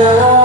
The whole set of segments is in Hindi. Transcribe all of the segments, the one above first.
Hallelujah.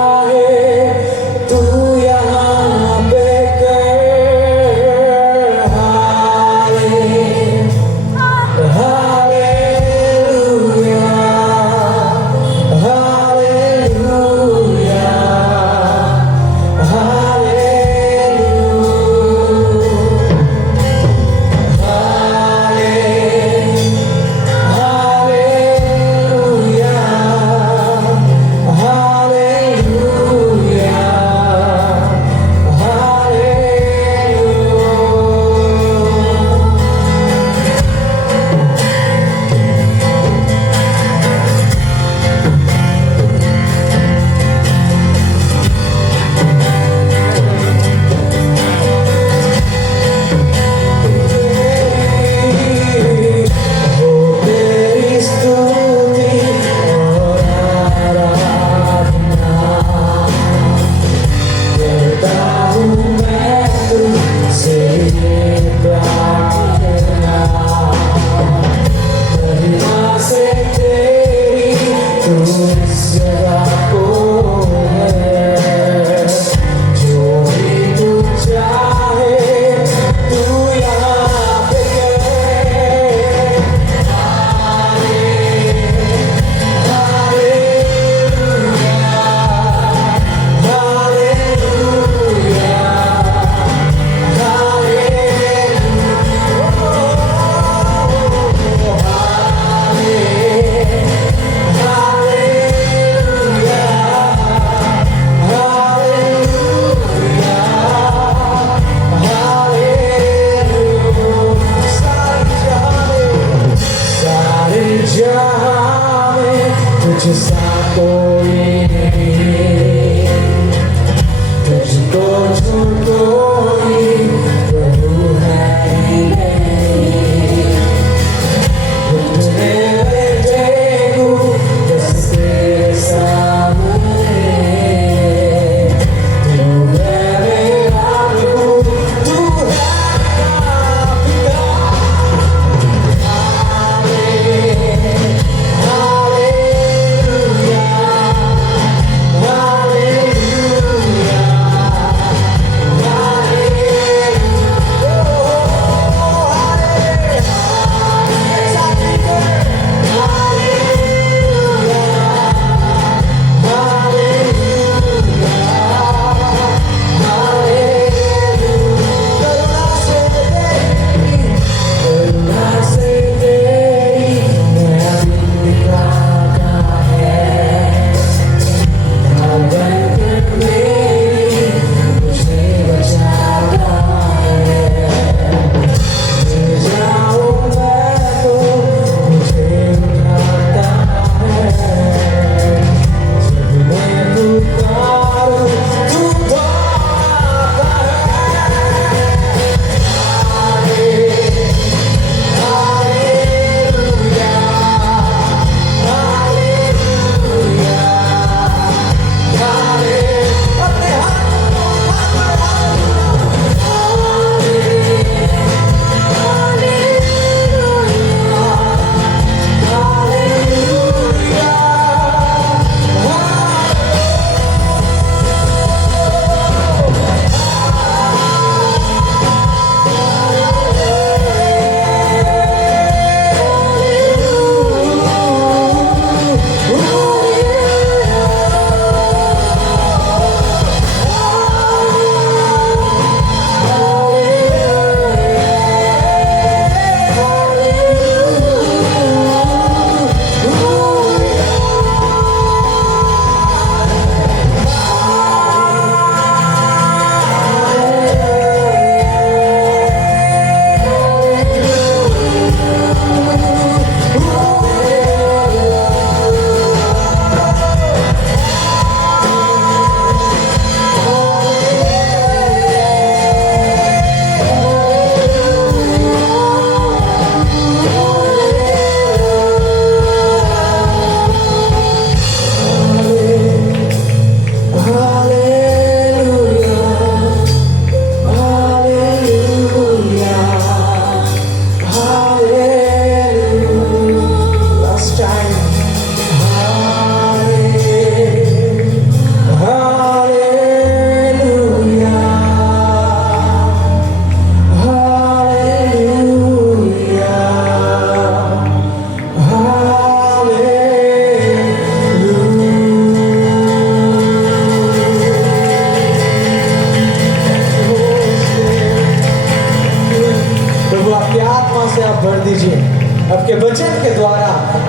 वचन के द्वारा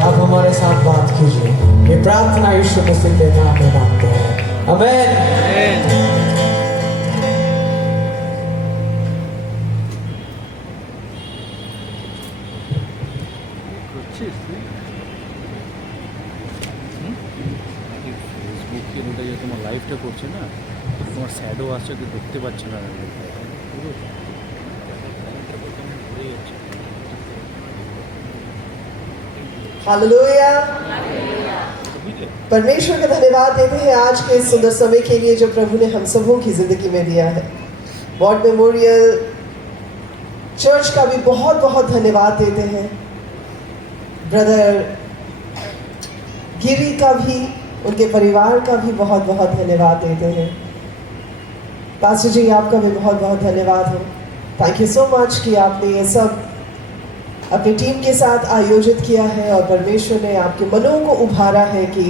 आप हमारे साथ बात कीजिए। ये प्रार्थना यीशु मसीह के नाम में मांगते हैं, आमीन। ফেসবুকে ওটা তোমার লাইভটা করছে না, তোমার শ্যাডো আসছে, কেউ দেখতে পাচ্ছে না। हालेलुया। परमेश्वर का धन्यवाद देते हैं आज के इस सुंदर समय के लिए जो प्रभु ने हम सबों की जिंदगी में दिया है। वॉर्ड मेमोरियल चर्च का भी बहुत बहुत धन्यवाद देते हैं। ब्रदर गिरी का भी, उनके परिवार का भी बहुत बहुत धन्यवाद देते हैं। पास्टर जी आपका भी बहुत बहुत धन्यवाद हो। थैंक यू सो मच कि आपने ये सब अपनी टीम के साथ आयोजित किया है और परमेश्वर ने आपके मनों को उभारा है कि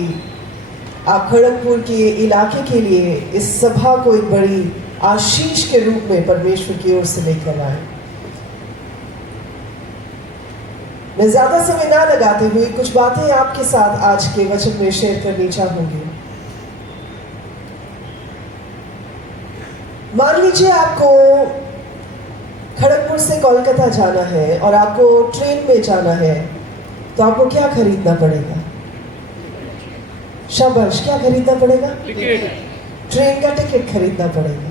आप खड़गपुर के इलाके के लिए इस सभा को एक बड़ी आशीष के रूप में परमेश्वर की ओर से लेकर आए। मैं ज्यादा समय ना लगाते हुए कुछ बातें आपके साथ आज के वचन में शेयर करनी चाहूंगी। मान लीजिए आपको खड़गपुर से कोलकाता जाना है और आपको ट्रेन में जाना है, तो आपको क्या खरीदना पड़ेगा? शाबाश, क्या खरीदना पड़ेगा? ट्रेन का टिकट खरीदना पड़ेगा।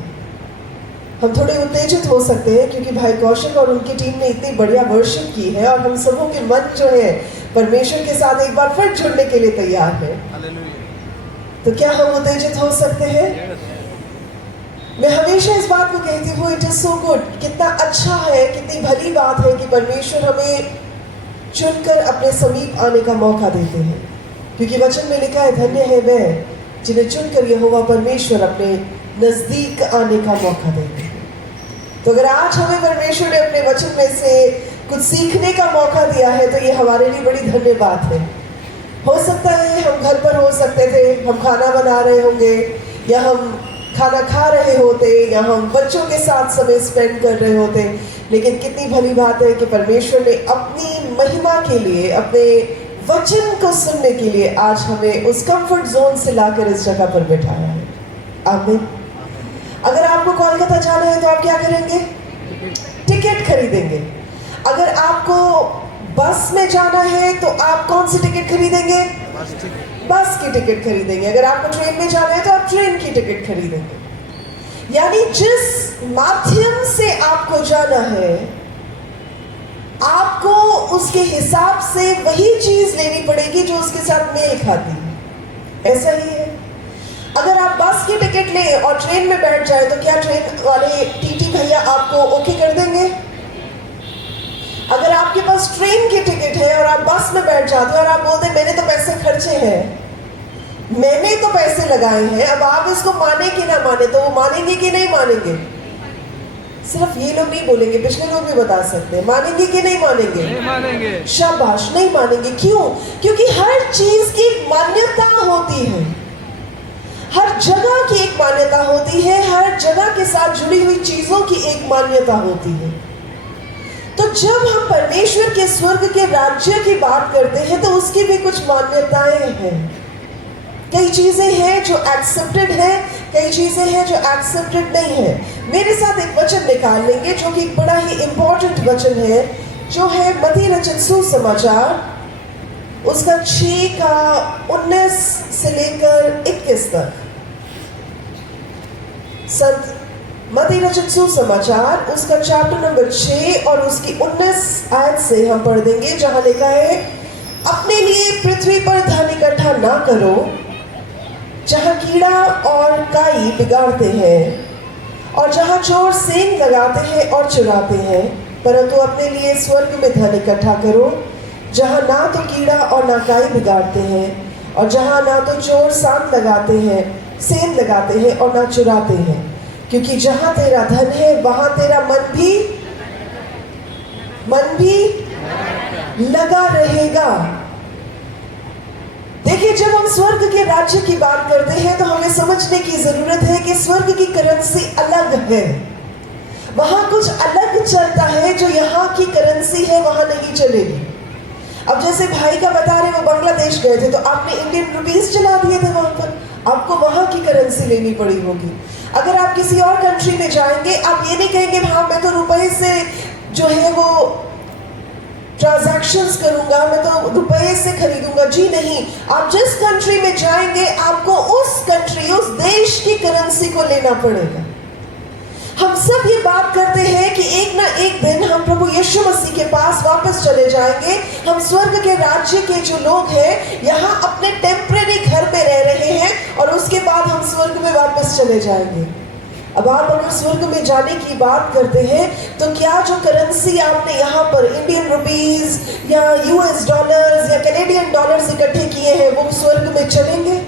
हम थोड़े उत्तेजित हो सकते हैं क्योंकि भाई कौशिक और उनकी टीम ने इतनी बढ़िया वर्शिप की है और हम सबों के मन जो है परमेश्वर के साथ एक बार फिर जुड़ने के लिए तैयार है। तो क्या हम उत्तेजित हो सकते हैं? मैं हमेशा इस बात को कहती हूँ, इट इज सो गुड, कितना अच्छा है, कितनी भली बात है कि परमेश्वर हमें चुनकर अपने समीप आने का मौका देते हैं। क्योंकि वचन में लिखा है, धन्य है वह जिन्हें चुनकर यहोवा परमेश्वर अपने नजदीक आने का मौका देते हैं। तो अगर आज हमें परमेश्वर ने अपने वचन में से कुछ सीखने का मौका दिया है तो ये हमारे लिए बड़ी धन्य बात है। हो सकता है हम घर पर हो सकते थे, हम खाना बना रहे होंगे या हम खाना खा रहे होते या हम बच्चों के साथ समय स्पेंड कर रहे होते, लेकिन कितनी भली बात है कि परमेश्वर ने अपनी महिमा के लिए, अपने वचन को सुनने के लिए आज हमें उस कंफर्ट जोन से लाकर इस जगह पर बिठाया है। आमीन। अगर आपको कोलकाता जाना है तो आप क्या करेंगे? टिकट खरीदेंगे। अगर आपको बस में जाना है तो आप कौन सी टिकट खरीदेंगे? बस की टिकट खरीदेंगे। अगर आपको ट्रेन में जाना है तो आप ट्रेन की टिकट खरीदेंगे। यानी जिस माध्यम से आपको जाना है आपको उसके हिसाब से वही चीज लेनी पड़ेगी जो उसके साथ मेल खाती है। ऐसा ही है। अगर आप बस की टिकट लें और ट्रेन में बैठ जाए तो क्या ट्रेन वाले टीटी भैया आपको ओके कर देंगे? अगर आपके पास ट्रेन की टिकट है और आप बस में बैठ जाते हो और आप बोलते हैं मैंने तो पैसे खर्चे हैं, मैंने तो पैसे लगाए हैं, अब आप इसको माने कि ना माने, तो वो मानेंगे कि नहीं मानेंगे? सिर्फ ये लोग नहीं बोलेंगे, पिछले लोग भी बता सकते हैं, मानेंगे कि नहीं मानेंगे? नहीं मानेंगे। शाबाश, नहीं मानेंगे। क्यों? क्योंकि हर चीज की एक मान्यता होती है, हर जगह की एक मान्यता होती है, हर जगह के साथ जुड़ी हुई चीजों की एक मान्यता होती है। तो जब हम परमेश्वर के स्वर्ग के राज्य की बात करते हैं तो उसकी भी कुछ मान्यताएं हैं। कई चीजें हैं जो एक्सेप्टेड है, कई चीजें हैं जो एक्सेप्टेड नहीं है। मेरे साथ एक वचन निकाल लेंगे जो कि एक बड़ा ही इंपॉर्टेंट वचन है, जो है मत्ती रचित सुसमाचार, उसका 6:19 से लेकर 21 तक। संत मत्ती रचित सुसमाचार उसका चैप्टर नंबर 6 और उसकी 19 आयत से हम पढ़ देंगे, जहां लिखा है, अपने लिए पृथ्वी पर धन इकट्ठा ना करो जहां कीड़ा और काई बिगाड़ते हैं और जहां चोर सेंध लगाते हैं और चुराते हैं, परंतु अपने लिए स्वर्ग में धन इकट्ठा करो जहां ना तो कीड़ा और ना काई बिगाड़ते हैं और जहां ना तो चोर सेंध लगाते हैं और ना चुराते हैं, क्योंकि जहां तेरा धन है वहां तेरा मन भी लगा रहेगा। देखिए, जब हम स्वर्ग के राज्य की बात करते हैं तो हमें समझने की जरूरत है कि स्वर्ग की करेंसी अलग है, वहां कुछ अलग चलता है, जो यहाँ की करेंसी है वहां नहीं चलेगी। अब जैसे भाई का बता रहे वो बांग्लादेश गए थे तो आपने इंडियन रुपीस चला दिए थे वहां पर, आपको वहां की करेंसी लेनी पड़ी होगी। अगर आप किसी और कंट्री में जाएंगे आप ये नहीं कहेंगे हाँ मैं तो रुपए से जो है वो ट्रांजैक्शंस करूंगा, मैं तो रुपए से खरीदूंगा। जी नहीं, आप जिस कंट्री में जाएंगे आपको उस कंट्री, उस देश की करेंसी को लेना पड़ेगा। हम सब ये बात करते हैं कि एक ना एक दिन हम प्रभु यीशु मसीह के पास वापस चले जाएंगे। हम स्वर्ग के राज्य के जो लोग हैं यहाँ अपने टेम्परेरी घर में रह रहे हैं और उसके बाद हम स्वर्ग में वापस चले जाएंगे। अब आप अगर स्वर्ग में जाने की बात करते हैं तो क्या जो करेंसी आपने यहाँ पर इंडियन रुपीस या यूएस डॉलर्स या कैनेडियन डॉलर्स इकट्ठे किए हैं वो स्वर्ग में चलेंगे?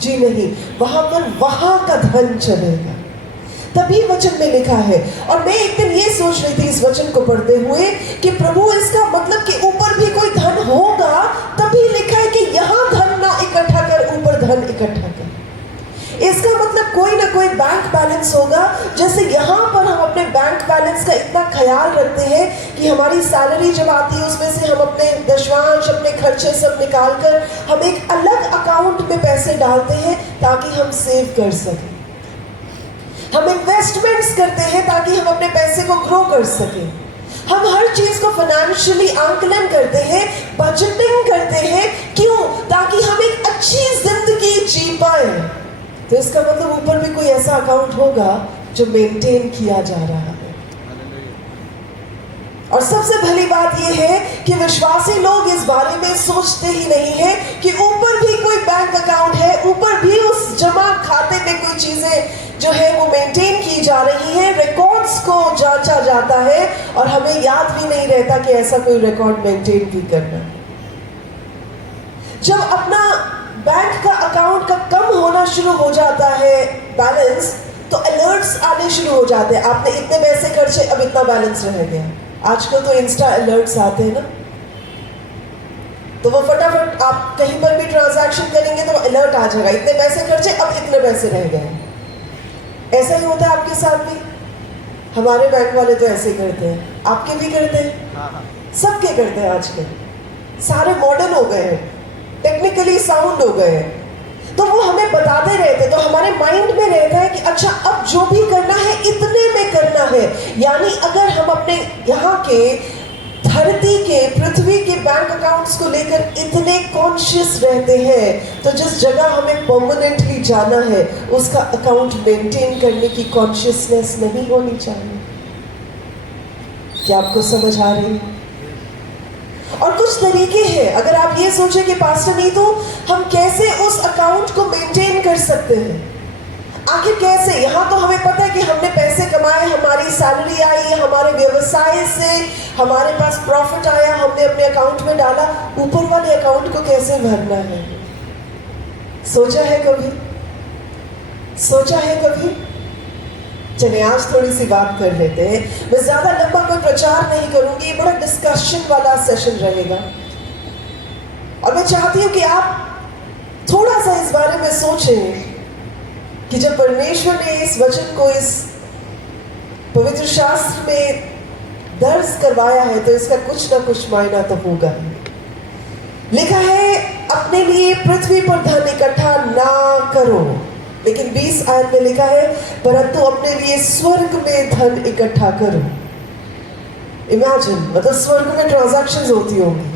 जी नहीं, वहां पर वहां का धन चलेगा। तभी वचन में लिखा है। और मैं एक दिन ये सोच रही थी इस वचन को पढ़ते हुए कि प्रभु इसका मतलब कि ऊपर भी कोई धन होगा, तभी लिखा है कि यहाँ धन ना इकट्ठा कर, ऊपर धन इकट्ठा कर। इसका मतलब कोई ना कोई बैंक बैलेंस होगा। जैसे यहाँ पर हम अपने बैंक बैलेंस का इतना ख्याल रखते हैं कि हमारी सैलरी जब आती है उसमें से हम अपने दशवांश, अपने खर्चे सब निकाल कर हम एक अलग अकाउंट में पैसे डालते हैं ताकि हम सेव कर सकें। हम इन्वेस्टमेंट्स करते हैं ताकि हम अपने पैसे को ग्रो कर सकें। हम हर चीज को फाइनेंशियली आंकलन करते हैं, बजटिंग करते हैं। क्यों? ताकि हम एक अच्छी जिंदगी जी पाए। तो इसका मतलब ऊपर भी कोई ऐसा अकाउंट होगा जो मेंटेन किया जा रहा है। और सबसे पहली बात यह है कि विश्वासी लोग इस बारे में सोचते ही नहीं है कि ऊपर भी कोई बैंक अकाउंट है, ऊपर भी उस जमा खाते में कोई चीजें जो है वो मेंटेन की जा रही है, रिकॉर्ड्स को जांचा जाता है और हमें याद भी नहीं रहता कि ऐसा कोई रिकॉर्ड मेंटेन भी करना। जब अपना बैंक का अकाउंट का कम होना शुरू हो जाता है बैलेंस, तो अलर्ट्स आने शुरू हो जाते हैं। आपने इतने पैसे खर्चे, अब इतना बैलेंस रह गया। आजकल तो इंस्टा अलर्ट्स आते हैं ना, तो वो फटाफट आप कहीं पर भी ट्रांजैक्शन करेंगे तो अलर्ट आ जाएगा, इतने पैसे खर्चे, अब इतने पैसे रह गए। ऐसा ही होता है आपके साथ भी। हमारे बैंक वाले तो ऐसे ही करते हैं, आपके भी करते हैं, सबके करते हैं। आजकल सारे मॉडर्न हो गए हैं, टेक्निकली साउंड हो गए हैं, तो वो हमें बताते रहते, तो हमारे माइंड में रहता है कि अच्छा अब जो भी करना है इतने में करना है। यानी अगर हम अपने यहाँ के धरती के, पृथ्वी के बैंक अकाउंट्स को लेकर इतने कॉन्शियस रहते हैं, तो जिस जगह हमें परमानेंटली जाना है उसका अकाउंट मेंटेन करने की कॉन्शियसनेस नहीं होनी चाहिए। क्या आपको समझ आ रही है? और कुछ तरीके हैं। अगर आप ये सोचें कि पास्टर नहीं तो हम कैसे उस अकाउंट को मेंटेन कर सकते हैं, आखिर कैसे? यहाँ तो हमें पता है कि हमने पैसे कमाए, हमारी सैलरी आई, हमारे व्यवसाय से हमारे पास प्रॉफिट आया, हमने अपने अकाउंट में डाला। ऊपर वाले अकाउंट को कैसे भरना है? सोचा है कभी? सोचा है कभी? चलिए आज थोड़ी सी बात कर लेते हैं। मैं ज्यादा लंबा कोई प्रचार नहीं करूंगी, बड़ा डिस्कशन वाला सेशन रहेगा। और मैं चाहती हूं कि आप थोड़ा सा इस बारे में सोचें कि जब परमेश्वर ने इस वचन को इस पवित्र शास्त्र में दर्ज करवाया है तो इसका कुछ ना कुछ मायना तो होगा। लिखा है अपने लिए पृथ्वी पर धन इकट्ठा ना करो, लेकिन 20 आयत में लिखा है परंतु अपने लिए स्वर्ग में धन इकट्ठा करो। इमेजिन, मतलब स्वर्ग में ट्रांजैक्शंस होती होंगी,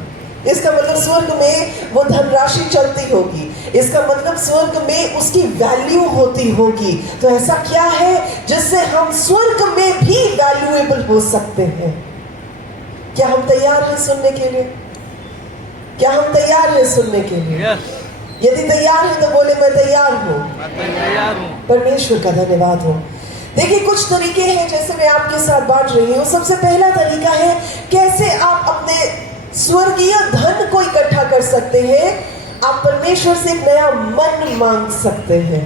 इसका मतलब स्वर्ग में वो धनराशि चलती होगी, इसका मतलब स्वर्ग में उसकी वैल्यू होती होगी। तो ऐसा क्या है जिससे हम स्वर्ग में भी वैल्यूएबल हो सकते हैं? क्या हम तैयार हैं सुनने के लिए? क्या हम तैयार हैं सुनने के लिए? यदि तैयार है तो बोले मैं तैयार हूँ। परमेश्वर का धन्यवाद हो। देखिए कुछ तरीके हैं जैसे मैं आपके साथ बांट रही हूँ। सबसे पहला तरीका है कैसे आप अपने स्वर्गीय धन को इकट्ठा कर सकते हैं। आप परमेश्वर से एक नया मन मांग सकते हैं।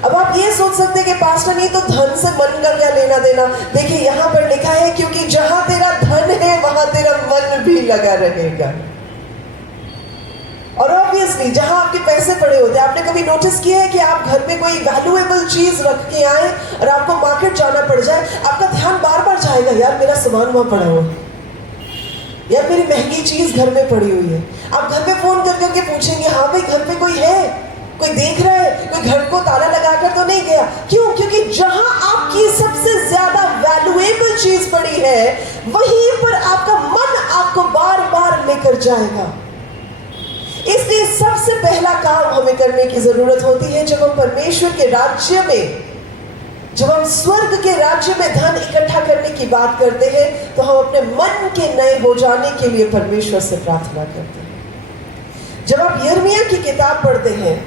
अब आप ये सोच सकते हैं कि पास्टर नहीं तो धन से मन का क्या लेना देना। देखिए यहाँ पर लिखा है क्योंकि जहां तेरा धन है वहां तेरा मन भी लगा रहेगा। और ऑब्वियसली जहां आपके पैसे पड़े होते हैं, आपने कभी नोटिस किया है कि आप घर में कोई वैल्यूएबल चीज रख के आए और आपको मार्केट जाना पड़ जाए, आपका ध्यान बार बार जाएगा यार मेरा सामान वहां पड़ा हो। या मेरी महंगी चीज घर में पड़ी हुई है। आप घर में फोन कर करके पूछेंगे, हाँ भाई घर पे कोई है, कोई देख रहा है, कोई घर को ताला लगाकर तो नहीं गया। क्यों? क्योंकि जहां आपकी सबसे ज्यादा वैल्यूएबल चीज पड़ी है, वहीं पर आपका मन आपको बार बार लेकर जाएगा। इसलिए सबसे पहला काम हमें करने की जरूरत होती है, जब हम परमेश्वर के राज्य में, जब हम स्वर्ग के राज्य में धन इकट्ठा करने की बात करते हैं, तो हम अपने मन के नए हो जाने के लिए परमेश्वर से प्रार्थना करते हैं। जब आप यिर्मयाह की किताब पढ़ते हैं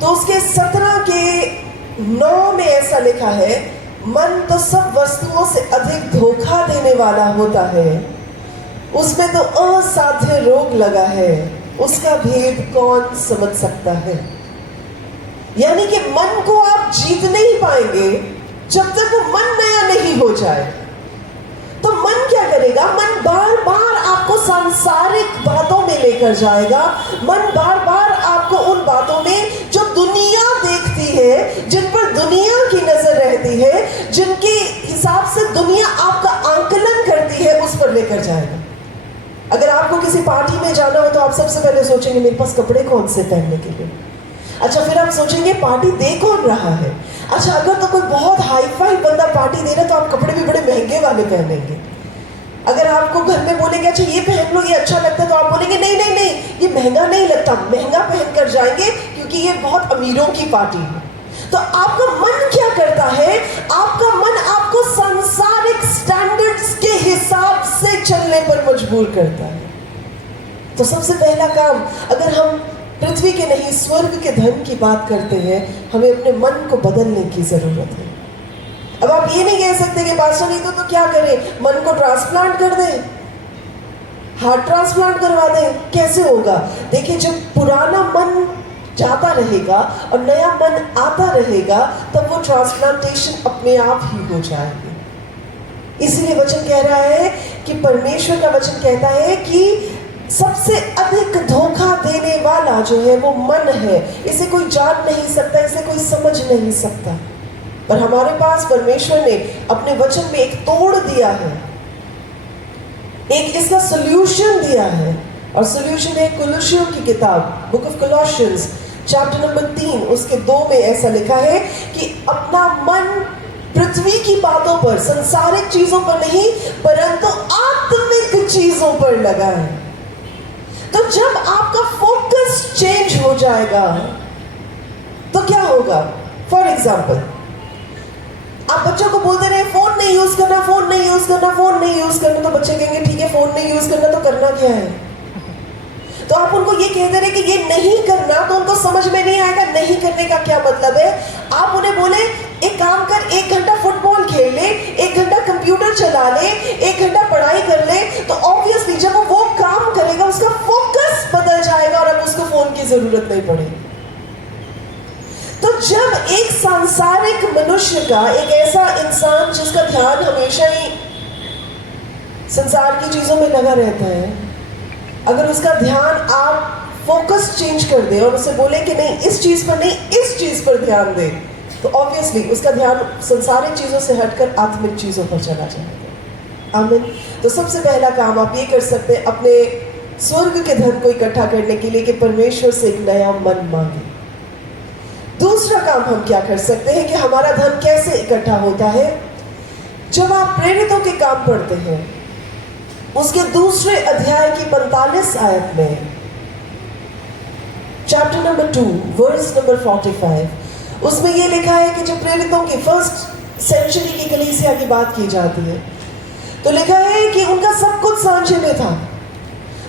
तो उसके 17 के 9 में ऐसा लिखा है, मन तो सब वस्तुओं से अधिक धोखा देने वाला होता है, उसमें तो असाध्य रोग लगा है, उसका भेद कौन समझ सकता है। यानी कि मन को आप जीत नहीं पाएंगे जब तक वो मन नया नहीं हो जाए। तो मन क्या करेगा? मन बार बार आपको सांसारिक बातों में लेकर जाएगा। मन बार बार आपको उन बातों में जो दुनिया देखती है, जिन पर दुनिया की नजर रहती है, जिनके हिसाब से दुनिया आपका आंकलन करती है, उस पर लेकर जाएगा। अगर आपको किसी पार्टी में जाना हो तो आप सबसे पहले सोचेंगे मेरे पास कपड़े कौन से पहनने के लिए। अच्छा, फिर आप सोचेंगे पार्टी दे कौन रहा है। अच्छा, अगर तो कोई बहुत हाई फाई बंदा पार्टी दे रहा है तो आप कपड़े भी बड़े महंगे वाले पहनेंगे। अगर आपको घर में बोलेंगे अच्छा ये पहन लो, ये अच्छा लगता है, तो आप बोलेंगे नहीं नहीं नहीं, ये महंगा नहीं लगता, महंगा पहन कर जाएंगे क्योंकि ये बहुत अमीरों की पार्टी है। तो आपका मन क्या करता है? आपका मन आपको सांसारिक स्टैंडर्ड्स के हिसाब से चलने पर मजबूर करता है। तो सबसे पहला काम, अगर हम पृथ्वी के नहीं स्वर्ग के धन की बात करते हैं, हमें अपने मन को बदलने की जरूरत है। अब आप ये नहीं कह सकते कि पास्टर नहीं तो क्या करें, मन को ट्रांसप्लांट कर दें, हार्ट ट्रांसप्लांट करवा दें, कैसे होगा? देखिए, जब पुराना मन जाता रहेगा और नया मन आता रहेगा, तब वो ट्रांसप्लांटेशन अपने आप ही हो जाएगी। इसलिए वचन कह रहा है कि परमेश्वर का वचन कहता है कि सबसे अधिक धोखा देने वाला जो है वो मन है। इसे कोई जान नहीं सकता, इसे कोई समझ नहीं सकता, पर हमारे पास परमेश्वर ने अपने वचन में एक तोड़ दिया है, एक इसका सॉल्यूशन दिया है। और सॉल्यूशन है कोलोसियों की किताब, बुक ऑफ कोलोसियंस चैप्टर नंबर 3 उसके 2 में ऐसा लिखा है कि अपना मन पृथ्वी की बातों पर, संसारिक चीजों पर नहीं, परंतु आत्मिक चीजों पर लगाएं। तो जब आपका फोकस चेंज हो जाएगा तो क्या होगा? फॉर एग्जाम्पल, आप बच्चों को बोलते रहे फोन नहीं यूज करना, फोन नहीं यूज करना, फोन नहीं यूज करना, तो बच्चे कहेंगे ठीक है फोन नहीं यूज करना, तो करना क्या है? तो आप उनको ये कहते रहे कि ये नहीं करना, तो उनको समझ में नहीं आएगा नहीं करने का क्या मतलब है। आप उन्हें बोले एक काम कर, 1 घंटा फुटबॉल खेल ले, 1 घंटा कंप्यूटर चला ले, 1 घंटा पढ़ाई कर ले, तो ऑब्वियसली जब वो काम करेगा उसका फोकस बदल जाएगा और अब उसको फोन की जरूरत नहीं पड़ेगी। तो जब एक सांसारिक मनुष्य का, एक ऐसा इंसान जिसका ध्यान हमेशा ही संसार की चीजों में लगा रहता है, अगर उसका ध्यान आप फोकस चेंज कर दे और उसे बोले कि नहीं इस चीज पर नहीं, इस चीज पर ध्यान दे, तो ऑब्वियसली उसका ध्यान संसारिक चीजों से हटकर आत्मिक चीजों पर चला जाएगा। आमीन। तो सबसे पहला काम आप ये कर सकते हैं अपने स्वर्ग के धन को इकट्ठा करने के लिए कि परमेश्वर से एक नया मन मांगे। दूसरा काम हम क्या कर सकते हैं कि हमारा धन कैसे इकट्ठा होता है? जब आप प्रेरितों के काम पढ़ते हैं, उसके दूसरे अध्याय की 45 आयत में, चैप्टर नंबर 2 वर्स नंबर 45, उसमें यह लिखा है कि जब प्रेरितों की फर्स्ट सेंचुरी की कलीसिया की बात की जाती है, तो लिखा है कि उनका सब कुछ सांझे में था।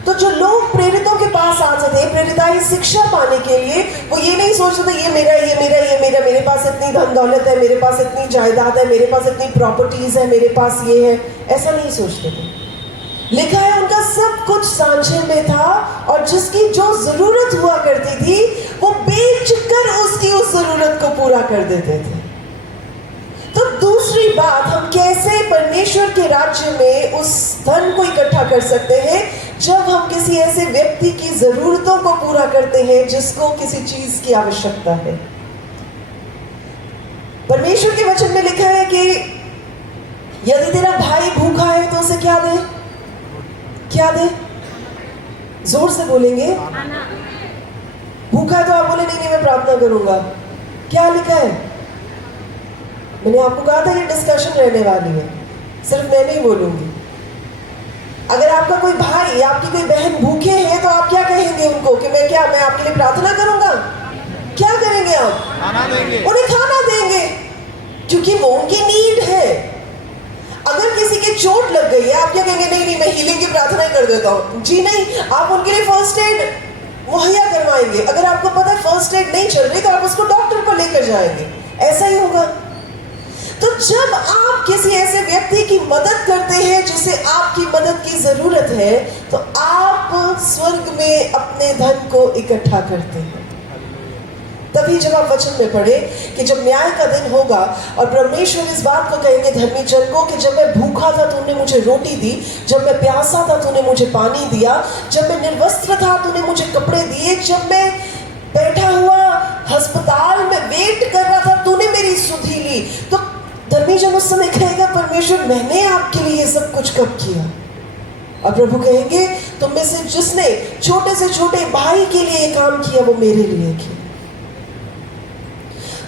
तो जो लोग प्रेरितों के पास आते थे प्रेरिताई शिक्षा पाने के लिए, वो ये नहीं सोचते थे ये मेरा, ये मेरा, ये मेरा, मेरे पास इतनी धन दौलत है, मेरे पास इतनी जायदाद है, मेरे पास इतनी प्रॉपर्टीज है, मेरे पास ये है, ऐसा नहीं सोचते थे। लिखा है उनका सब कुछ सांझे में था और जिसकी जो जरूरत हुआ करती थी वो बेचकर उसकी उस जरूरत को पूरा कर देते थे। तो दूसरी बात, हम कैसे परमेश्वर के राज्य में उस धन को इकट्ठा कर सकते हैं? जब हम किसी ऐसे व्यक्ति की जरूरतों को पूरा करते हैं जिसको किसी चीज की आवश्यकता है। परमेश्वर के वचन में लिखा है कि यदि तेरा भाई भूखा है तो उसे क्या दे? क्या दे? जोर से बोलेंगे। भूखा है तो आप बोले नहीं नहीं मैं प्रार्थना करूंगा। क्या लिखा है? मैंने आपको कहा था ये डिस्कशन रहने वाली है, सिर्फ मैं नहीं बोलूंगी। अगर आपका कोई भाई या आपकी कोई बहन भूखे हैं तो आप क्या कहेंगे उनको कि मैं आपके लिए प्रार्थना करूंगा? क्या करेंगे आप? खाना देंगे, उन्हें खाना देंगे, क्योंकि वो उनकी नीड है। अगर किसी की चोट लग गई है, आप क्या कहेंगे? नहीं नहीं मैं हीलिंग की प्रार्थना कर देता हूँ। जी नहीं, आप उनके लिए फर्स्ट एड मुहैया करवाएंगे। अगर आपको पता है फर्स्ट एड नहीं चल रही तो आप उसको डॉक्टर पर लेकर जाएंगे। ऐसा ही होगा। तो जब आप किसी ऐसे व्यक्ति की मदद करते हैं जिसे आपकी मदद की जरूरत है, तो आप स्वर्ग में अपने धन को इकट्ठा करते हैं। तभी जब आप वचन में पढ़े कि जब न्याय का दिन होगा और परमेश्वर इस बात को कहेंगे धर्मी जन को कि जब मैं भूखा था तूने मुझे रोटी दी, जब मैं प्यासा था तूने मुझे पानी दिया, जब मैं निर्वस्त्र था तूने मुझे कपड़े दिए, जब मैं बैठा हुआ अस्पताल में वेट कर रहा था तूने मेरी सुधि ली। तो धर्मी जन उस समय कहेगा परमेश्वर मैंने आपके लिए सब कुछ कब किया? और प्रभु कहेंगे तुम में से जिसने छोटे से छोटे भाई के लिए काम किया वो मेरे लिए किया।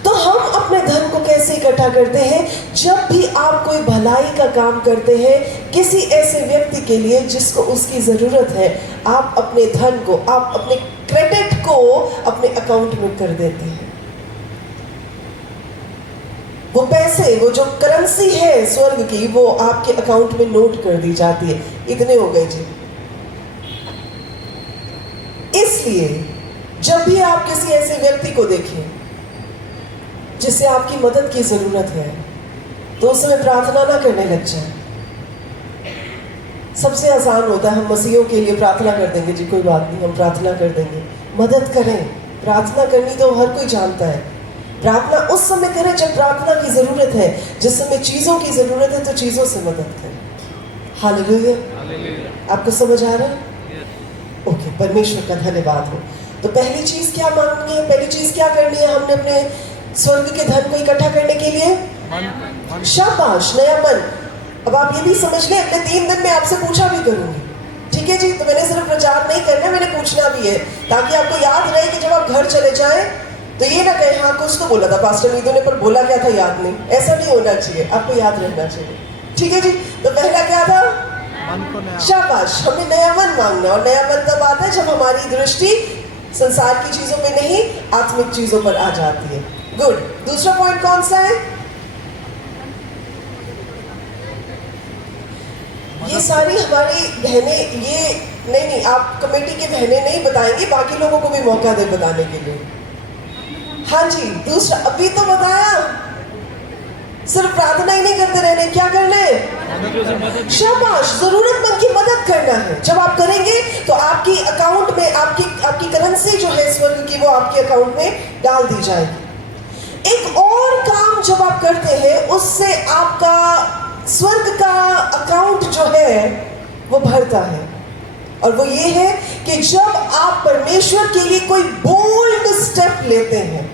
तो हम अपने धन को कैसे इकट्ठा करते हैं? जब भी आप कोई भलाई का काम करते हैं किसी ऐसे व्यक्ति के लिए जिसको उसकी जरूरत है, आप अपने धन को, आप अपने क्रेडिट को अपने अकाउंट में कर देते हैं। वो पैसे, वो जो करेंसी है स्वर्ग की, वो आपके अकाउंट में नोट कर दी जाती है। इतने हो गए जी। इसलिए जब भी आप किसी ऐसे व्यक्ति को देखें जिससे आपकी मदद की जरूरत है, तो उस समय प्रार्थना ना करने लग जाए। सबसे आसान होता है हम मसीहों के लिए प्रार्थना कर देंगे, जी कोई बात नहीं हम प्रार्थना कर देंगे। मदद करें, प्रार्थना करनी तो हर कोई जानता है। प्रार्थना उस समय करें जब प्रार्थना की जरूरत है, जिस समय चीजों की जरूरत है तो चीजों से मदद करें। हालेलुया। आपको समझ आ रहा है? ओके, परमेश्वर का धन्यवाद हो। तो पहली चीज क्या मांगनी है? पहली चीज क्या करनी है हमने अपने स्वर्ग के धन को इकट्ठा करने के लिए? शाबाश, नया मन। अब आप ये भी समझ लें, अगले 3 दिन में आपसे पूछा भी करूंगी, ठीक है जी? तो मैंने सिर्फ प्रचार नहीं करना, मैंने पूछना भी है, ताकि आपको याद रहे कि जब आप घर चले जाएं तो ये ना कहें हाँ कुछ तो बोला था पास्टर नीतू ने पर बोला क्या था याद नहीं। ऐसा नहीं होना चाहिए, आपको याद रहना चाहिए, ठीक है जी? तो पहला क्या था? शाबाश, हमें नया मन मांगना। और नया मन तब आता है जब हमारी दृष्टि संसार की चीजों में नहीं, आत्मिक चीजों पर आ जाती है। गुड। दूसरा पॉइंट कौन सा है? ये सारी हमारी बहनें, ये नहीं आप कमेटी की बहनें नहीं बताएंगी, बाकी लोगों को भी मौका दे बताने के लिए। हाँ जी, दूसरा अभी तो बताया, सिर्फ प्रार्थना ही नहीं करते रहने, क्या करना है? शाबाश, जरूरतमंद की मदद करना है। जब आप करेंगे तो आपकी अकाउंट में आपकी करेंसी जो है स्वर्ग की, वो आपके अकाउंट में डाल दी जाएगी। एक और काम जब आप करते हैं उससे आपका स्वर्ग का अकाउंट जो है वो भरता है, और वो ये है कि जब आप परमेश्वर के लिए कोई बोल्ड स्टेप लेते हैं,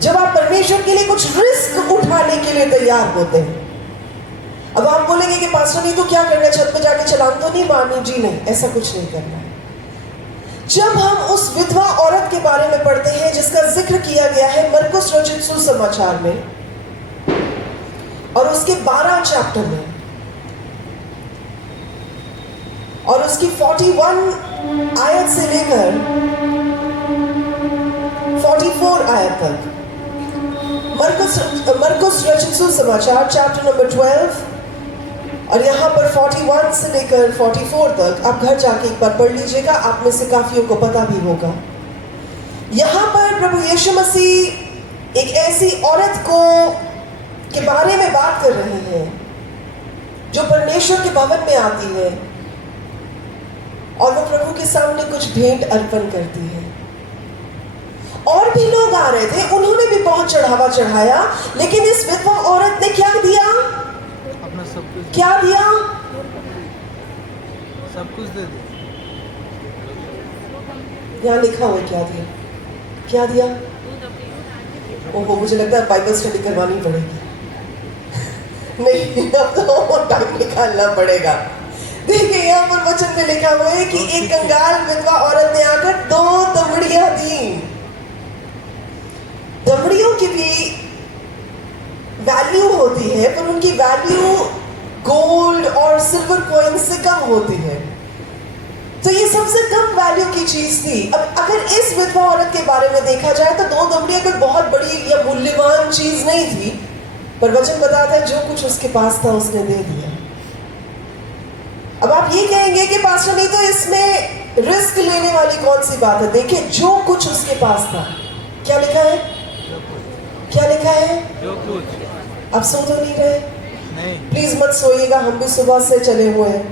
जब आप परमेश्वर के लिए कुछ रिस्क उठाने के लिए तैयार होते हैं। अब आप बोलेंगे कि पास्टर नहीं तो क्या करना है, छत पे जाके छलांग तो नहीं मारनी? जी नहीं, ऐसा कुछ नहीं करना है। जब हम उस विधवा औरत के बारे में पढ़ते हैं जिसका जिक्र किया गया है मरकुस रचित सुसमाचार में, और उसके 12 चैप्टर में, और उसकी 41 आयत से लेकर 44 आयत तक, मरकुस रचित सुसमाचार चैप्टर नंबर 12, और यहाँ पर 41 से लेकर 44 तक आप घर जाके एक बार पढ़ लीजिएगा, आप में से काफियों को पता भी होगा। यहाँ पर प्रभु यीशु मसीह एक ऐसी औरत को के बारे में बात कर रहे हैं जो परमेश्वर के भवन में आती है और वो प्रभु के सामने कुछ भेंट अर्पण करती है। और भी लोग आ रहे थे, उन्होंने भी बहुत चढ़ावा चढ़ाया, लेकिन इस विधवा औरत ने क्या दिया? अपना सब कुछ। क्या दिया? सब कुछ दे दिया। यहाँ लिखा हुआ है क्या दिया? क्या दिया? ओहो, मुझे लगता है बाइबल स्टडी करवानी पड़ेगी। नहीं, अब तो टाइम निकालना पड़ेगा। देखिए यहाँ पर वचन में लिखा हुआ है कि एक कंगाल विधवा औरत ने आकर 2 दमड़ियां दी। दमड़ियों की भी वैल्यू होती है, पर उनकी वैल्यू गोल्ड और सिल्वर कॉइन से कम होती है। तो ये सबसे कम वैल्यू की चीज थी। अब अगर इस विधवा औरत के बारे में देखा जाए तो 2 दमड़ियां कोई बहुत बड़ी या मूल्यवान चीज नहीं थी, पर वचन बताता है जो कुछ उसके पास था उसने दे दिया। अब आप ये कहेंगे कि पास्टर नहीं तो इसमें रिस्क लेने वाली कौन सी बात है? देखिए जो कुछ उसके पास था, क्या लिखा है? क्या लिखा है? जो कुछ। आप सो तो नहीं रहे? नहीं। प्लीज मत सोइएगा, हम भी सुबह से चले हुए हैं,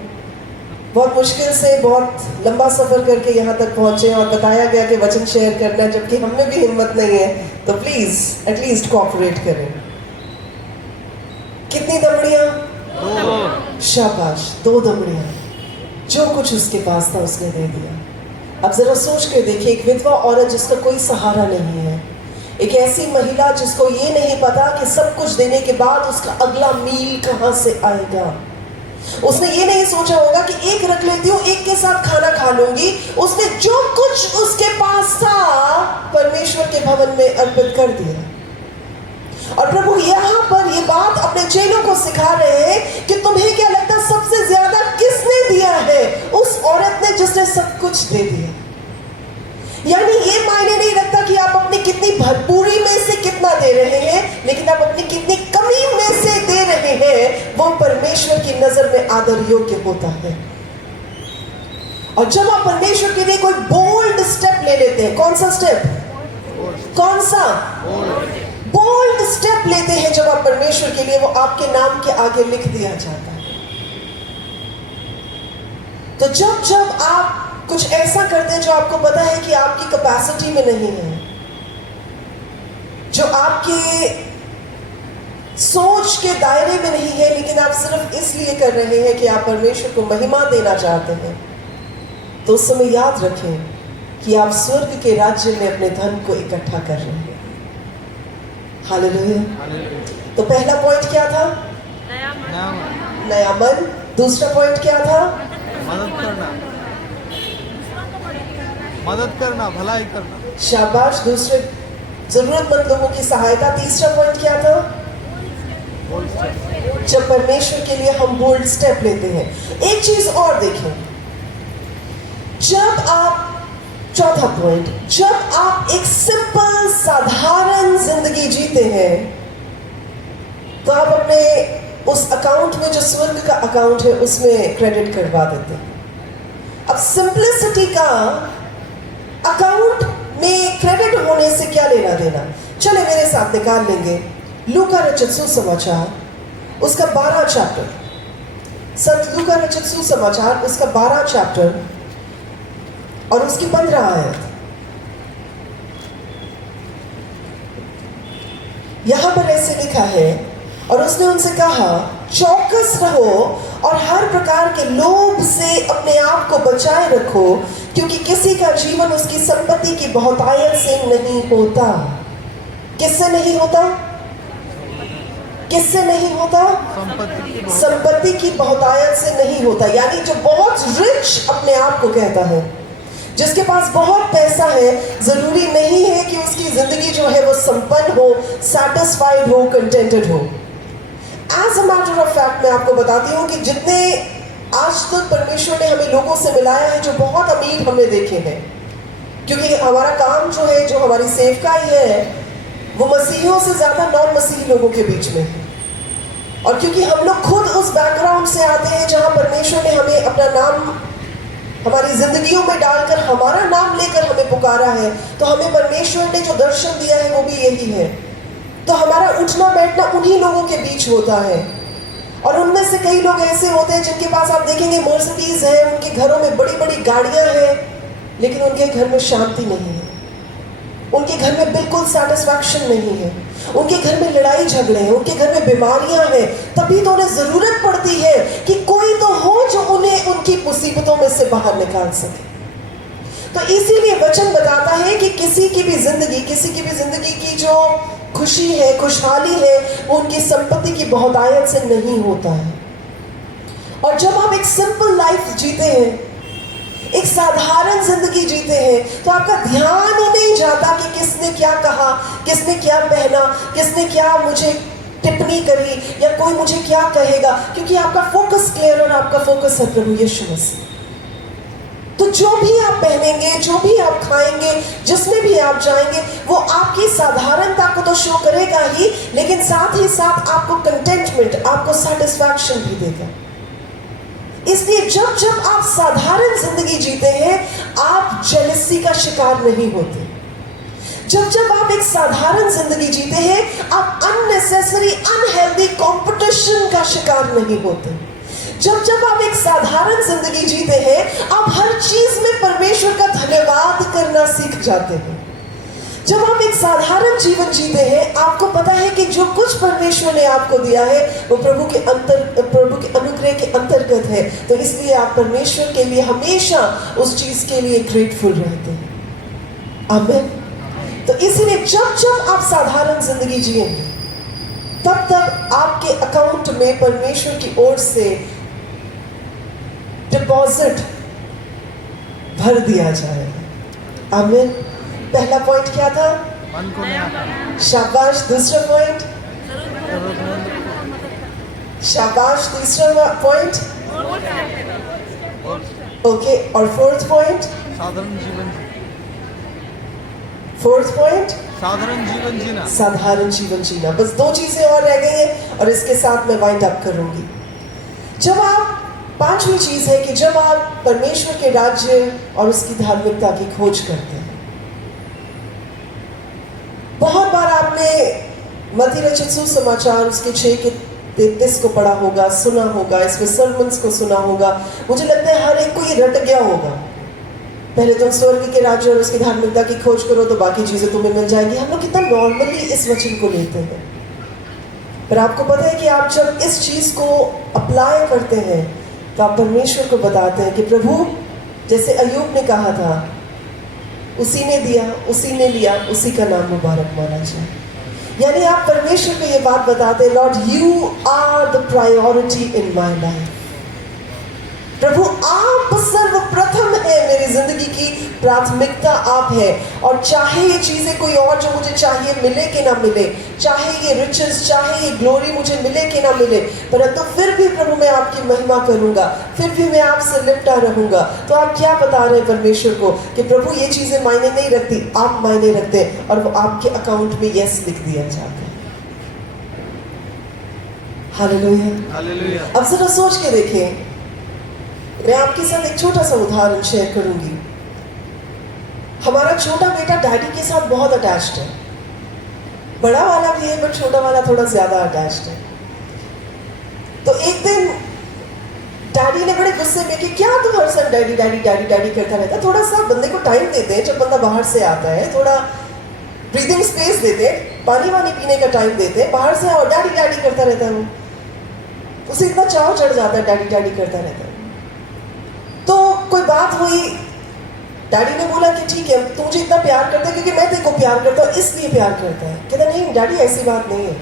बहुत मुश्किल से बहुत लंबा सफर करके यहाँ तक पहुंचे और बताया गया कि वचन शेयर करना है, जबकि हम में भी हिम्मत नहीं है। तो प्लीज एटलीस्ट कोऑपरेट करें। कितनी दमड़ियां? 2। शाबाश, 2 दमड़ियां। जो कुछ उसके पास था उसने दे दिया। अब जरा सोच के देखिए, एक विधवा औरत जिसका कोई सहारा नहीं है, एक ऐसी महिला जिसको ये नहीं पता कि सब कुछ देने के बाद उसका अगला मील कहां से आएगा। उसने ये नहीं सोचा होगा कि एक रख लेती हूँ, एक के साथ खाना खा लूंगी। उसने जो कुछ उसके पास था परमेश्वर के भवन में अर्पित कर दिया। और प्रभु यहाँ पर ये बात अपने चेलों को सिखा रहे हैं कि तुम्हें क्या लगता है सबसे ज्यादा किसने दिया है? उस औरत ने जिसने सब कुछ दे दिया। यानी ये मायने नहीं रखता कि आप अपनी कितनी भरपूरी में से कितना दे रहे हैं, लेकिन आप अपनी कितनी कमी में से दे रहे हैं, वो परमेश्वर की नजर में आदर योग्य होता है। और जब आप परमेश्वर के लिए कोई बोल्ड स्टेप ले लेते हैं, कौन सा स्टेप? कौन सा? बोल्ड स्टेप लेते हैं जब आप परमेश्वर के लिए, वो आपके नाम के आगे लिख दिया जाता है। तो जब जब आप कुछ ऐसा करते हैं जो आपको पता है कि आपकी कैपेसिटी में नहीं है, जो आपके सोच के दायरे में नहीं है, लेकिन आप सिर्फ इसलिए कर रहे हैं कि आप परमेश्वर को महिमा देना चाहते हैं, तो उस समय याद रखें कि आप स्वर्ग के राज्य में अपने धन को इकट्ठा कर रहे हैं। हालेलुया। तो पहला पॉइंट क्या था? नया मन। दूसरा पॉइंट क्या था? मदद करना, भलाई करना। शाबाश, दूसरे जरूरतमंद लोगों की सहायता। तीसरा पॉइंट क्या था? जब परमेश्वर के लिए हम बोल्ड स्टेप लेते हैं। एक चीज और देखें, जब आप, चौथा पॉइंट, जब आप एक सिंपल साधारण जिंदगी जीते हैं तो आप अपने उस अकाउंट में जो स्वर्ग का अकाउंट है उसमें क्रेडिट करवा देते हैं। अब सिंपलिसिटी का अकाउंट में क्रेडिट होने से क्या लेना देना? चले मेरे साथ निकाल लेंगे लूका रचित सुसमाचार उसका 12 चैप्टर, संत लूका रचित सुसमाचार उसका 12 चैप्टर और उसकी 15 आयत। यहां पर ऐसे लिखा है, और उसने उनसे कहा, चौकस रहो और हर प्रकार के लोभ से अपने आप को बचाए रखो, क्योंकि किसी का जीवन उसकी संपत्ति की बहुतायत से नहीं होता। किससे नहीं होता? किससे नहीं होता? संपत्ति की बहुतायत से नहीं होता। यानी जो बहुत रिच अपने आप को कहता है, जिसके पास बहुत पैसा है, जरूरी नहीं है कि उसकी जिंदगी जो है वो संपन्न हो, सैटिस्फाइड हो, कंटेंटेड हो। As a matter of fact मैं आपको बताती हूँ कि जितने आज तक परमेश्वर ने हमें लोगों से मिलाया है जो बहुत अमीर हमने देखे हैं, क्योंकि हमारा काम जो है, जो हमारी सेवकाई है, वो मसीहियों से ज्यादा नॉन मसीही लोगों के बीच में है। और क्योंकि हम लोग खुद उस बैकग्राउंड से आते हैं जहां परमेश्वर ने हमें अपना नाम हमारी जिंदगियों में डालकर हमारा नाम लेकर हमें पुकारा है, तो हमें परमेश्वर ने जो दर्शन दिया है वो भी यही है। तो हमारा उठना बैठना उन्हीं लोगों के बीच होता है। और उनमें से कई लोग ऐसे होते हैं जिनके पास आप देखेंगे मर्सिडीज है, उनके घरों में बड़ी बड़ी गाड़ियां हैं, लेकिन उनके घर में शांति नहीं है, उनके घर में बिल्कुल सेटिस्फैक्शन नहीं है, उनके घर में लड़ाई झगड़े हैं, उनके घर में बीमारियां हैं। तभी तो उन्हें जरूरत पड़ती है कि कोई तो हो जो उन्हें उनकी मुसीबतों में से बाहर निकाल सके। तो इसीलिए वचन बताता है कि किसी की भी जिंदगी की जो खुशी है, खुशहाली है, वो उनकी संपत्ति की बहुतायत से नहीं होता है। और जब हम एक सिंपल लाइफ जीते हैं, एक साधारण जिंदगी जीते हैं, तो आपका ध्यान ही नहीं जाता कि किसने क्या कहा, किसने क्या पहना, किसने क्या मुझे टिप्पणी करी, या कोई मुझे क्या कहेगा, क्योंकि आपका फोकस क्लियर और आपका फोकस है प्रभु यीशु मसीह। तो जो भी आप पहनेंगे, जो भी आप खाएंगे, जिसमें भी आप जाएंगे, वो आपकी साधारणता को तो शो करेगा ही, लेकिन साथ ही साथ आपको कंटेंटमेंट, आपको सेटिस्फैक्शन भी देगा। इसलिए जब जब आप साधारण जिंदगी जीते हैं, आप जेलसी का शिकार नहीं होते। जब जब आप एक साधारण जिंदगी जीते हैं, आप अननेसेसरी अनहेल्दी कंपटीशन का शिकार नहीं होते। जब जब आप एक साधारण जिंदगी जीते हैं, आप हर चीज में परमेश्वर का धन्यवाद करना सीख जाते हैं। जब आप एक साधारण जीवन जीते हैं, आपको पता है कि जो कुछ परमेश्वर ने आपको दिया है वो प्रभु के अनुग्रह के अंतर्गत है, तो इसलिए आप परमेश्वर के लिए हमेशा उस चीज के लिए ग्रेटफुल रहते हैं। आमीन। तो इसीलिए जब जब आप साधारण जिंदगी जिएंगे, तब तब आपके अकाउंट में परमेश्वर की ओर से डिपॉजिट भर दिया जाएगा। आमीन। पहला पॉइंट क्या था? शाबाश। दूसरा पॉइंट? शाबाश। तीसरा पॉइंट? ओके। और फोर्थ पॉइंट? साधारण जीवन। Fourth point? साधारण जीवन जीना। साधारण जीवन जीना। बस दो चीजें और रह गई हैं और इसके साथ मैं वाइंड अप करूंगी। जब आप, पांचवी चीज है कि जब आप परमेश्वर के राज्य और उसकी धार्मिकता की खोज करते हैं। बहुत बार आपने मत्ती रचित सुसमाचार उसके 6:33 को पढ़ा होगा, सुना होगा, इसमें सर्मन्स को सुना होगा। मुझे लगता है हर एक को ये रट गया होगा। पहले तुम स्वर्ग के राज्य और उसकी धार्मिकता की खोज करो तो बाकी चीजें तुम्हें मिल जाएंगी। हम लोग कितना नॉर्मली इस वचन को लेते हैं, पर आपको पता है कि आप जब इस चीज को अप्लाई करते हैं तो आप परमेश्वर को बताते हैं कि प्रभु, जैसे अय्यूब ने कहा था, उसी ने दिया, उसी ने लिया, उसी का नाम मुबारक माना जाए। यानी आप परमेश्वर को ये बात बताते हैं, Lord you are the priority in my life. प्रभु आप सर्वप्रथम है, मेरी जिंदगी की प्राथमिकता आप है। और चाहे ये चीजें कोई और जो मुझे चाहिए मिले कि ना मिले, चाहे ये रिचेस, चाहे ये ग्लोरी मुझे मिले कि ना मिले, परंतु फिर भी प्रभु मैं आपकी महिमा करूंगा, फिर भी मैं आपसे लिपटा रहूंगा। तो आप क्या बता रहे हैं परमेश्वर को कि प्रभु ये चीजें मायने नहीं रखती, आप मायने रखते हैं, और वो आपके अकाउंट में यस लिख दिया जाता है। हालेलुया। हालेलुया। अब जरा सोच के देखें, मैं आपके साथ एक छोटा सा उदाहरण शेयर करूंगी। हमारा छोटा बेटा डैडी के साथ बहुत अटैच्ड है। बड़ा वाला भी है, बट छोटा वाला थोड़ा ज्यादा अटैच्ड है। तो एक दिन डैडी ने बड़े गुस्से में कि क्या तुम हर समय डैडी डैडी डैडी डैडी करता रहता है, थोड़ा सा बंदे को टाइम देते हैं। जब बंदा बाहर से आता है, थोड़ा ब्रीदिंग स्पेस देते हैं, पानी वानी पीने का टाइम देते हैं। बाहर से और डैडी डैडी करता रहता है, वो उसे इतना चाव चढ़ जाता है, डैडी डैडी करता रहता है। तो कोई बात हुई, डैडी ने बोला कि ठीक है, तू मुझे इतना प्यार करता है क्योंकि मैं तेरे को प्यार करता हूँ, इसलिए प्यार करता है। कहता नहीं डैडी, ऐसी बात नहीं है।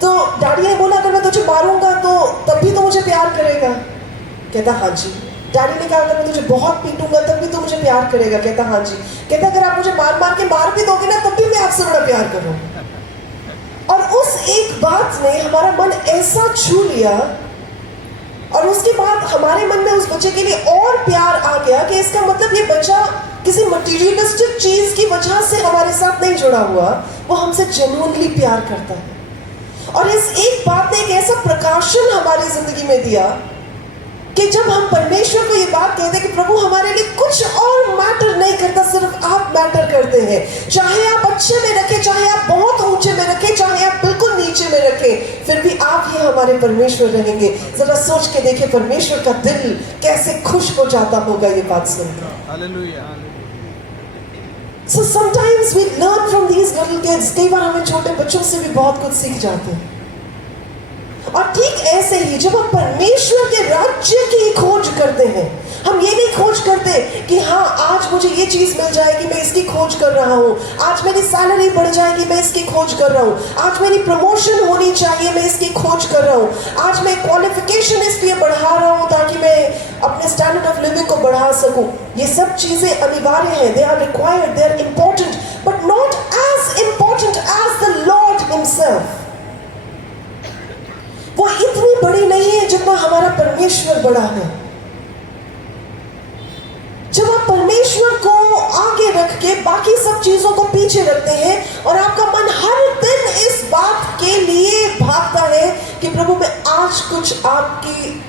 तो डैडी ने बोला अगर मैं तुझे मारूंगा तो तब भी तो मुझे प्यार करेगा? कहता हाँ जी। डैडी ने कहा अगर मैं तुझे बहुत पीटूंगा तब भी तो मुझे प्यार करेगा? कहता हाँ जी। कहता अगर आप मुझे मार मार के मार भी दोगे ना तब भी मैं आपसे बड़ा प्यार करूंगा। और उस एक बात ने हमारा मन ऐसा छू लिया, और उसके बाद हमारे मन में उस बच्चे के लिए और प्यार आ गया कि इसका मतलब ये बच्चा किसी मटीरियलिस्टिक चीज की वजह से हमारे साथ नहीं जुड़ा हुआ, वो हमसे जेन्युइनली प्यार करता है। और इस एक बात ने एक ऐसा प्रकाशन हमारी जिंदगी में दिया कि जब हम परमेश्वर को ये बात कहते हैं कि प्रभु हमारे लिए कुछ और मैटर नहीं करता, सिर्फ आप मैटर करते हैं। चाहे आप अच्छे में रखें, चाहे आप बहुत ऊंचे में रखें, चाहे आप बिल्कुल नीचे में रखें, फिर भी आप ही हमारे परमेश्वर रहेंगे। जरा सोच के देखें परमेश्वर का दिल कैसे खुश हो जाता होगा ये बात सुनकर। Hallelujah. So sometimes we learn from these little kids. कई बार हमें छोटे बच्चों से भी बहुत कुछ सीख जाते हैं। और ठीक ऐसे ही जब हम परमेश्वर के राज्य की खोज करते हैं, हम ये नहीं खोज करते कि हाँ आज मुझे ये चीज मिल जाएगी, मैं इसकी खोज कर रहा हूँ, आज मेरी सैलरी बढ़ जाएगी, मैं इसकी खोज कर रहा हूँ, आज मेरी प्रमोशन होनी चाहिए, मैं इसकी खोज कर रहा हूँ, आज मैं क्वालिफिकेशन इसलिए बढ़ा रहा हूँ ताकि मैं अपने स्टैंडर्ड ऑफ लिविंग को बढ़ा सकूं। ये सब चीजें अनिवार्य हैं, they are required, they are important, but not as important as the Lord himself. वो इतनी बड़ी नहीं है जितना हमारा परमेश्वर बड़ा है। जब आप परमेश्वर को आगे रख के बाकी सब चीजों को पीछे रखते हैं और आपका मन हर दिन इस बात के लिए भागता है कि प्रभु मैं आज कुछ आपकी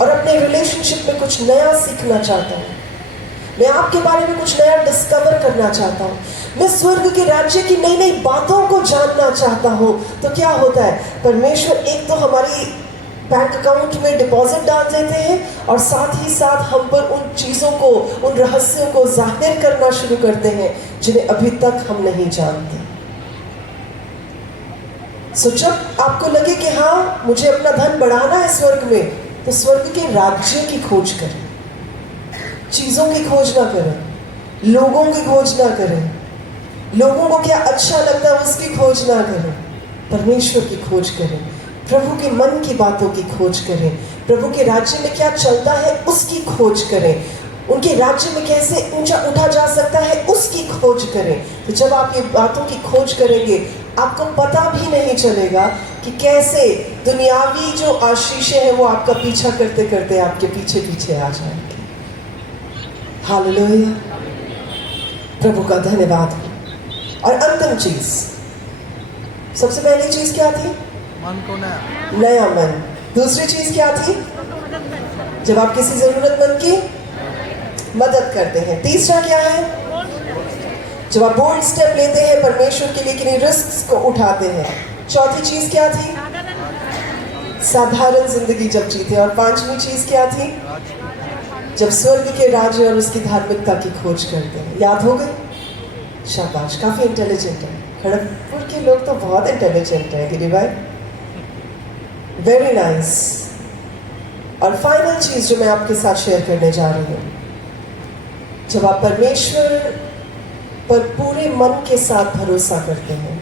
और अपने रिलेशनशिप में कुछ नया सीखना चाहता हूँ, मैं आपके बारे में कुछ नया डिस्कवर करना चाहता हूँ, मैं स्वर्ग के राज्य की नई नई बातों को जानना चाहता हूँ, तो क्या होता है, परमेश्वर एक तो हमारी बैंक अकाउंट में डिपॉजिट डाल देते हैं और साथ ही साथ हम पर उन चीज़ों को, उन रहस्यों को जाहिर करना शुरू करते हैं जिन्हें अभी तक हम नहीं जानते। सो जब आपको लगे कि हाँ मुझे अपना धन बढ़ाना है स्वर्ग में, तो स्वर्ग के राज्य की खोज करें, चीज़ों की खोज ना करें, लोगों की खोज ना करें, लोगों को क्या अच्छा लगता है उसकी खोज ना करें, परमेश्वर की खोज करें, प्रभु के मन की बातों की खोज करें, प्रभु के राज्य में क्या चलता है उसकी खोज करें, उनके राज्य में कैसे ऊंचा उठा जा सकता है उसकी खोज करें। तो जब आप ये बातों की खोज करेंगे आपको पता भी नहीं चलेगा कि कैसे दुनियावी जो आशीषें हैं वो आपका पीछा करते करते आपके पीछे पीछे आ जाएंगे। हालेलुया, प्रभु का धन्यवाद। और अंतिम चीज, सबसे पहली चीज क्या थी? मन को नया मन। दूसरी चीज क्या थी? जब आप किसी जरूरतमंद की मदद करते हैं। तीसरा क्या है? जब आप बोल्ड स्टेप लेते हैं परमेश्वर के लिए, किन्हीं रिस्क को उठाते हैं। चौथी चीज क्या थी? साधारण जिंदगी जब जीते। और पांचवी चीज क्या थी? जब स्वर्ग के राज्य और उसकी धार्मिकता की खोज करते हैं। याद हो गई? शाबाश, काफी इंटेलिजेंट है। खड़गपुर के लोग तो बहुत इंटेलिजेंट है गिरी भाई, वेरी नाइस। और फाइनल चीज जो मैं आपके साथ शेयर करने जा रही हूँ, जब आप परमेश्वर पर पूरे मन के साथ भरोसा करते हैं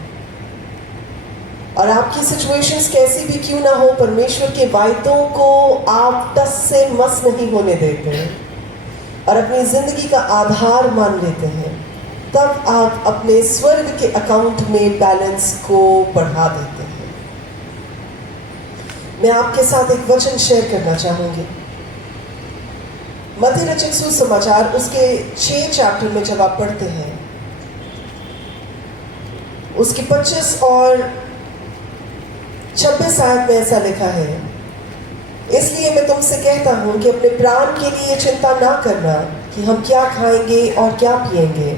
और आपकी सिचुएशंस कैसी भी क्यों ना हो, परमेश्वर के वायदों को आप टस से मस नहीं होने देते हैं और अपनी जिंदगी का आधार मान लेते हैं, तब आप अपने स्वर्ग के अकाउंट में बैलेंस को बढ़ा देते हैं। मैं आपके साथ एक वचन शेयर करना चाहूंगी। मत्ती रचित सुसमाचार उसके 6 चैप्टर में जब आप पढ़ते हैं, उसकी 25 और 26 आयत में ऐसा लिखा है, इसलिए मैं तुमसे कहता हूं कि अपने प्राण के लिए चिंता ना करना कि हम क्या खाएंगे और क्या पिएंगे,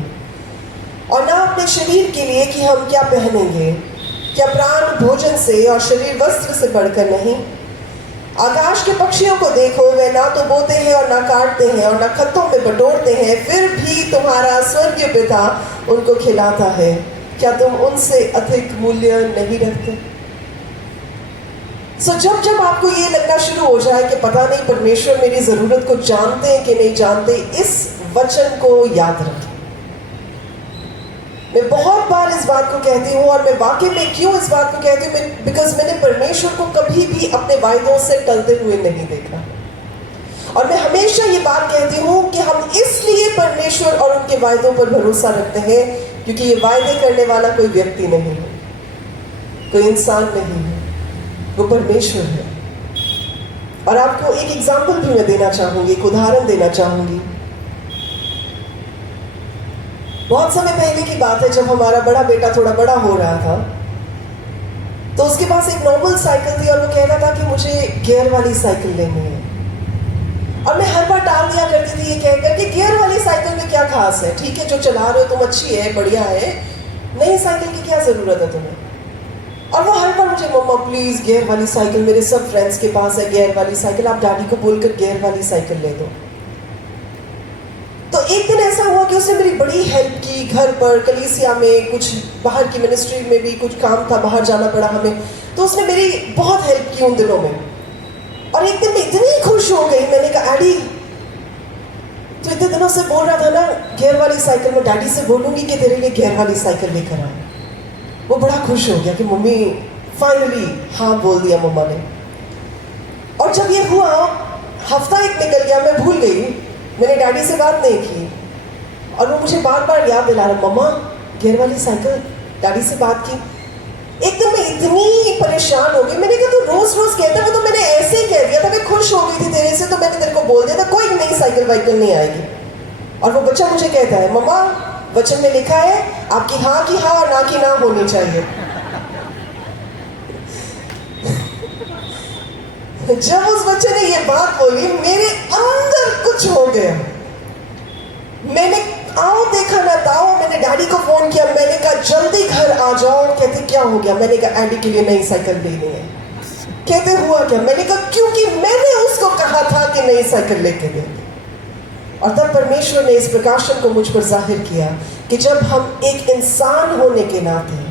और ना अपने शरीर के लिए कि हम क्या पहनेंगे। क्या प्राण भोजन से और शरीर वस्त्र से बढ़कर नहीं? आकाश के पक्षियों को देखो, वे ना तो बोते हैं और ना काटते हैं और ना खत्तों में बटोरते हैं, फिर भी तुम्हारा स्वर्गीय पिता उनको खिलाता है। क्या तुम उनसे अधिक मूल्य नहीं रखते? जब जब आपको ये लगना शुरू हो जाए कि पता नहीं परमेश्वर मेरी जरूरत को जानते हैं कि नहीं जानते, इस वचन को याद रखें। मैं बहुत बार इस बात को कहती हूँ, और मैं वाकई में क्यों इस बात को कहती हूँ, बिकॉज मैंने परमेश्वर को कभी भी अपने वायदों से टलते हुए नहीं देखा। और मैं हमेशा ये बात कहती हूँ कि हम इसलिए परमेश्वर और उनके वायदों पर भरोसा रखते हैं क्योंकि ये वायदे करने वाला कोई व्यक्ति नहीं है, कोई इंसान नहीं है, वो परमेश्वर है। और आपको एक एग्जाम्पल भी मैं देना चाहूंगी, एक उदाहरण देना चाहूंगी। बहुत समय पहले की बात है, जब हमारा बड़ा बेटा थोड़ा बड़ा हो रहा था, तो उसके पास एक नॉर्मल साइकिल थी और वो कहता था कि मुझे गियर वाली साइकिल लेनी है। और मैं हर बार टाल दिया करती थी ये कहकर कि गियर वाली साइकिल में क्या खास है, ठीक है जो चला रहे हो तुम अच्छी है, बढ़िया है, नई साइकिल की क्या जरूरत है तुम्हें। और वो हर बार मुझे, मम्मा प्लीज गियर वाली साइकिल, मेरे सब फ्रेंड्स के पास है गियर वाली साइकिल, आप डैडी को बोलकर गियर वाली साइकिल ले दो। तो एक दिन ऐसा हुआ कि उसने मेरी बड़ी हेल्प की, घर पर, कलीसिया में, कुछ बाहर की मिनिस्ट्री में भी कुछ काम था, बाहर जाना पड़ा हमें, तो उसने मेरी बहुत हेल्प की उन दिनों में। और एक दिन मैं इतनी खुश हो गई, मैंने कहा डैडी तो इतने दिनों से बोल रहा था ना गियर वाली साइकिल, में डैडी से बोलूंगी कि तेरे लिए गियर वाली साइकिल लेकर आए। वो बड़ा खुश हो गया कि मम्मी फाइनली हाँ बोल दिया मम्मा ने। और जब ये हुआ, हफ्ता एक निकल गया, मैं भूल गई, मैंने डैडी से बात नहीं की। और वो मुझे बार बार याद दिला रहा, मम्मा गियर वाली साइकिल, डैडी से बात की। एकदम मैं इतनी परेशान हो गई। मैंने कहा तू रोज रोज कहता है, वो तो मैंने ऐसे ही कह दिया था, मैं खुश हो गई थी तेरे से, तो मैंने तेरे को बोल दिया था कोई नई साइकिल वाइकिल नहीं आएगी। और वो बच्चा मुझे कहता है, मम्मा वचन में लिखा है आपकी हाँ की हाँ और ना की ना होनी चाहिए। जब उस बच्चे ने ये बात बोली, मेरे अंदर कुछ हो गया। मैंने आओ देखा ना ताओ, मैंने डैडी को फोन किया, मैंने कहा जल्दी घर आ जाओ। कहते क्या हो गया? मैंने कहा एडी के लिए नई साइकिल लेनी है। कहते हुआ क्या? मैंने कहा क्योंकि मैंने उसको कहा था कि नई साइकिल लेके दे। और तब परमेश्वर ने इस प्रकाशन को मुझ पर जाहिर किया कि जब हम एक इंसान होने के नाते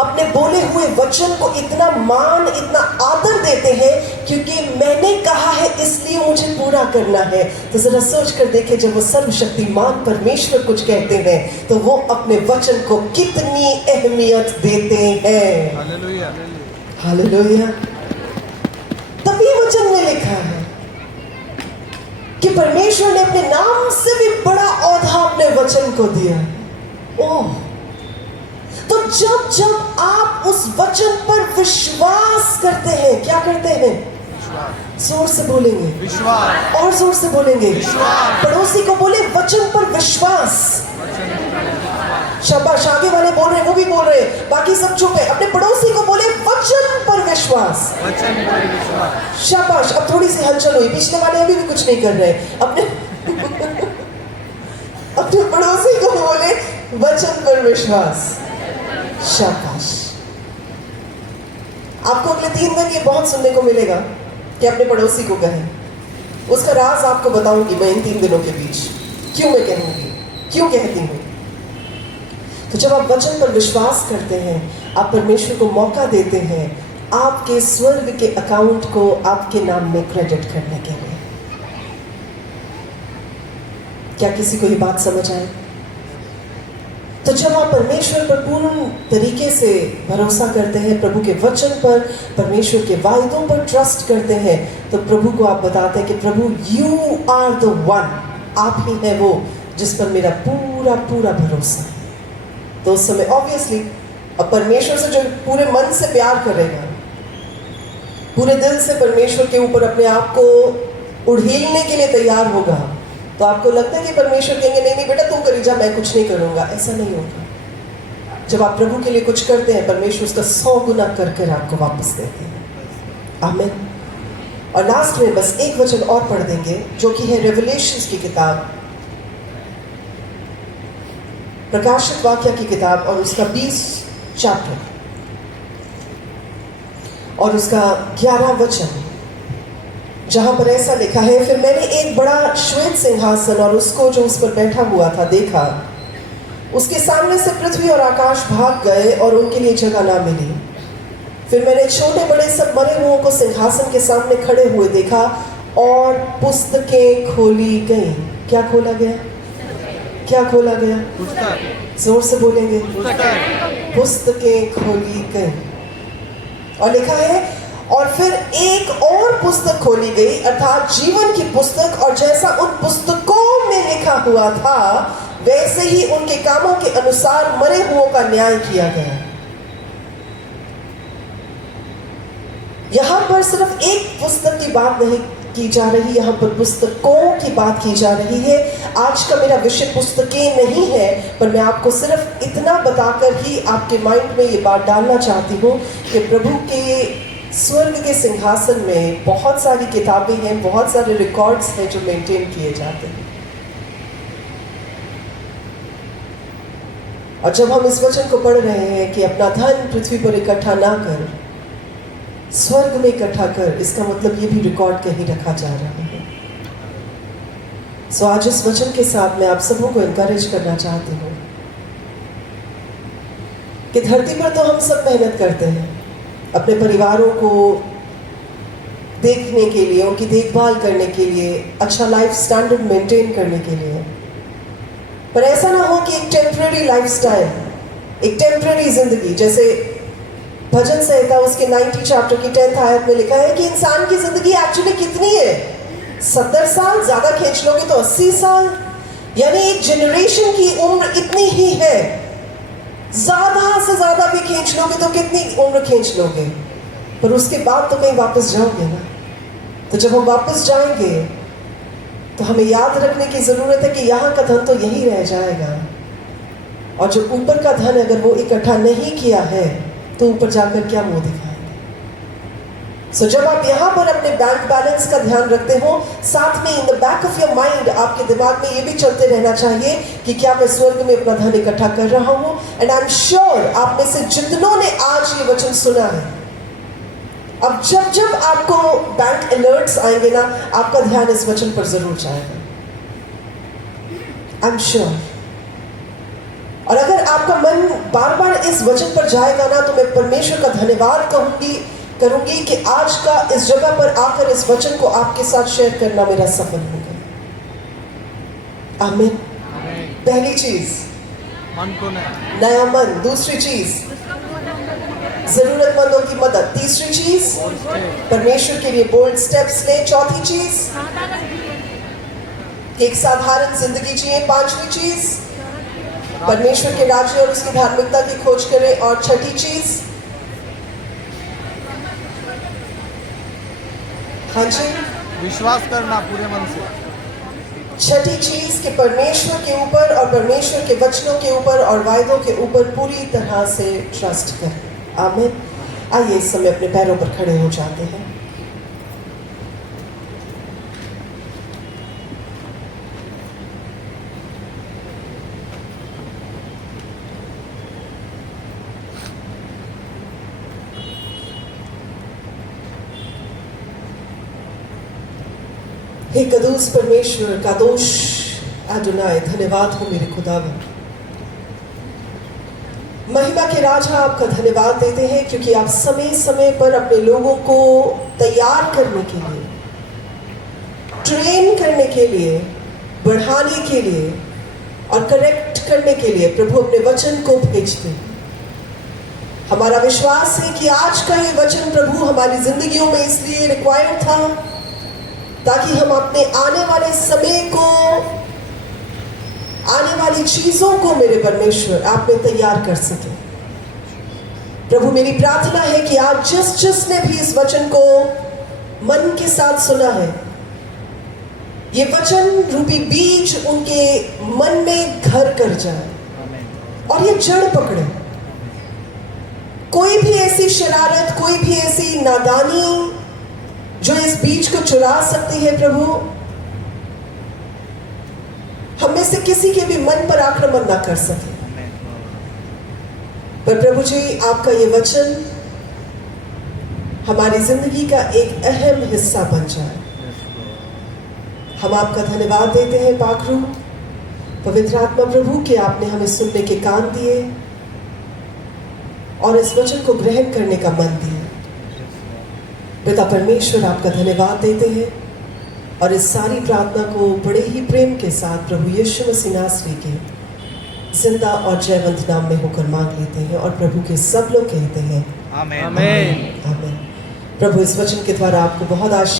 अपने बोले हुए वचन को इतना मान, इतना आदर देते हैं क्योंकि मैंने कहा है इसलिए मुझे पूरा करना है, तो जरा सोच कर देखें जब वो सर्वशक्तिमान परमेश्वर कुछ कहते हैं तो वो अपने वचन को कितनी अहमियत देते हैं। हालेलुया। हालेलुया। तभी वचन में लिखा है कि परमेश्वर ने अपने नाम से भी बड़ा औधा अपने वचन को दिया। ओह, तो जब जब आप उस वचन पर विश्वास करते हैं, क्या करते हैं? जोर से बोलेंगे विश्वास। और जोर से बोलेंगे विश्वास। पड़ोसी को बोले वचन पर विश्वास। शाबाश, आगे वाले बोल रहे हैं, वो भी बोल रहे हैं, बाकी सब चुप है। अपने पड़ोसी को बोले वचन पर विश्वास। वचन पर विश्वास। शाबाश। अब थोड़ी सी हलचल हुई, पिछले वाले अभी भी कुछ नहीं कर रहे। अपने अपने पड़ोसी को बोले वचन पर विश्वास। शाबाश। आपको अगले 3 दिन ये बहुत सुनने को मिलेगा कि अपने पड़ोसी को कहें। उसका राज आपको बताऊंगी मैं इन 3 दिनों के बीच, क्यों मैं कहूंगी, क्यों कहती हूं। तो जब आप वचन पर विश्वास करते हैं, आप परमेश्वर को मौका देते हैं आपके स्वर्ग के अकाउंट को आपके नाम में क्रेडिट करने के लिए। क्या किसी को ये बात समझ आए? तो जब आप परमेश्वर पर पूर्ण तरीके से भरोसा करते हैं, प्रभु के वचन पर, परमेश्वर के वायदों पर ट्रस्ट करते हैं, तो प्रभु को आप बताते हैं कि प्रभु यू आर द वन, आप ही है वो जिस पर मेरा पूरा पूरा भरोसा है। तो उस समय ऑब्वियसली अब परमेश्वर से जो पूरे मन से प्यार करेगा, पूरे दिल से परमेश्वर के ऊपर अपने आप को उड़ीलने के लिए तैयार होगा, तो आपको लगता है कि परमेश्वर कहेंगे नहीं नहीं बेटा तू करी जा, मैं कुछ नहीं करूंगा। ऐसा नहीं होगा। जब आप प्रभु के लिए कुछ करते हैं, परमेश्वर उसका 100 गुना कर कर आपको वापस देते हैं। आमीन। और लास्ट में बस एक वचन और पढ़ देंगे जो कि है रेवलेशंस की किताब, प्रकाशित वाक्य की किताब, और उसका 20 चैप्टर और उसका 11 वचन, जहां पर ऐसा लिखा है, फिर मैंने एक बड़ा श्वेत सिंहासन और उसको जो उस पर बैठा हुआ था देखा। उसके सामने से पृथ्वी और आकाश भाग गए और उनके लिए जगह ना मिली। फिर मैंने छोटे बड़े सब मरे हुओं को सिंहासन के सामने खड़े हुए देखा और पुस्तकें खोली गई। क्या खोला गया? क्या खोला गया? पुस्तक। जोर से बोलेंगे। पुस्तक। पुस्तकें खोली गई। और लिखा है, और फिर एक और पुस्तक खोली गई, अर्थात जीवन की पुस्तक, और जैसा उन पुस्तकों में लिखा हुआ था वैसे ही उनके कामों के अनुसार मरे हुओं का न्याय किया गया। यहां पर सिर्फ एक पुस्तक की बात नहीं की जा रही, यहां पर पुस्तकों की बात की जा रही है। आज का मेरा विषय पुस्तकें नहीं है, पर मैं आपको सिर्फ इतना बताकर ही आपके माइंड में ये बात डालना चाहती हूं कि प्रभु के स्वर्ग के सिंहासन में बहुत सारी किताबें हैं, बहुत सारे रिकॉर्ड्स हैं जो मेंटेन किए जाते हैं। और जब हम इस वचन को पढ़ रहे हैं कि अपना धन पृथ्वी पर इकट्ठा ना कर, स्वर्ग में इकट्ठा कर, इसका मतलब ये भी रिकॉर्ड कहीं रखा जा रहा है। सो आज इस वचन के साथ मैं आप सबों को एनकरेज करना चाहती हूँ कि धरती पर तो हम सब मेहनत करते हैं, अपने परिवारों को देखने के लिए, उनकी देखभाल करने के लिए, अच्छा लाइफ स्टैंडर्ड मेंटेन करने के लिए। पर ऐसा ना हो कि एक टेम्पररी लाइफस्टाइल, एक टेम्पररी जिंदगी, जैसे भजन संहिता उसके 90 चैप्टर की 10th आयत में लिखा है कि इंसान की जिंदगी एक्चुअली कितनी है? 70 साल, ज्यादा खींच लोगे तो 80 साल, यानी एक जनरेशन की उम्र इतनी ही है। ज्यादा से ज्यादा भी खींच लोगे तो कितनी उम्र खींच लोगे? पर उसके बाद तो कहीं वापस जाओगे ना। तो जब हम वापस जाएंगे तो हमें याद रखने की जरूरत है कि यहाँ का धन तो यही रह जाएगा, और जो ऊपर का धन अगर वो इकट्ठा नहीं किया है तो ऊपर जाकर क्या मुंह दिखाएंगे। सो जब आप यहाँ पर अपने बैंक बैलेंस का ध्यान रखते हो, साथ में in the back of your mind आपके दिमाग में ये भी चलते रहना चाहिए कि क्या मैं स्वर्ग में अपना धन इकट्ठा कर रहा हूँ। एंड आई एम श्योर आप में से जितनों ने आज ये वचन सुना है, अब जब जब आपको बैंक अलर्ट्स आएंगे ना, आपका ध्यान इस वचन पर जरूर जाएगा, आई एम श्योर। और अगर आपका मन बार बार इस वचन पर जाएगा ना, तो मैं परमेश्वर का धन्यवाद करूंगी कि आज का इस जगह पर आकर इस वचन को आपके साथ शेयर करना मेरा सफल हो गया। आमीन। पहली चीज मन को नया मन, दूसरी चीज जरूरतमंदों की मदद, तीसरी चीज परमेश्वर के लिए बोल्ड स्टेप्स ले, चौथी चीज एक साधारण जिंदगी जिए, पांचवी चीज परमेश्वर के राज्य और उसकी धार्मिकता की खोज करें, और छठी चीज हाँ जी विश्वास करना पूरे मन से। छठी चीज कि परमेश्वर के ऊपर और परमेश्वर के वचनों के ऊपर और वायदों के ऊपर पूरी तरह से ट्रस्ट करें। आमीन। आइए इस समय अपने पैरों पर खड़े हो जाते हैं। हे कदूस परमेश्वर, कादोश अदोनाई, धन्यवाद हो मेरे खुदावंद। महिमा के राजा, आपका धन्यवाद देते हैं क्योंकि आप समय समय पर अपने लोगों को तैयार करने के लिए, ट्रेन करने के लिए, बढ़ाने के लिए और करेक्ट करने के लिए प्रभु अपने वचन को भेजते हैं। हमारा विश्वास है कि आज का ये वचन प्रभु हमारी जिंदगियों में इसलिए रिक्वायर्ड था ताकि हम अपने आने वाले समय को, आने वाली चीजों को मेरे परमेश्वर आप में तैयार कर सके। प्रभु मेरी प्रार्थना है कि आज जिसने भी इस वचन को मन के साथ सुना है, ये वचन रूपी बीज उनके मन में घर कर जाए और ये जड़ पकड़े। कोई भी ऐसी शरारत, कोई भी ऐसी नादानी जो इस बीज को चुरा सकती है, प्रभु हम में से किसी के भी मन पर आक्रमण ना कर सके। पर प्रभु जी, आपका ये वचन हमारी जिंदगी का एक अहम हिस्सा बन जाए। हम आपका धन्यवाद देते हैं पाखरू पवित्र आत्मा प्रभु कि आपने हमें सुनने के कान दिए और इस वचन को ग्रहण करने का मन दिया। पिता परमेश्वर, आपका धन्यवाद देते हैं और इस सारी प्रार्थना को बड़े ही प्रेम के साथ प्रभु यीशु मसीह नासरी के जिंदा और जयवंत नाम में होकर मांग लेते हैं और प्रभु के सब लोग कहते हैं आमीन। आमीन। प्रभु इस वचन के द्वारा आपको बहुत आशीष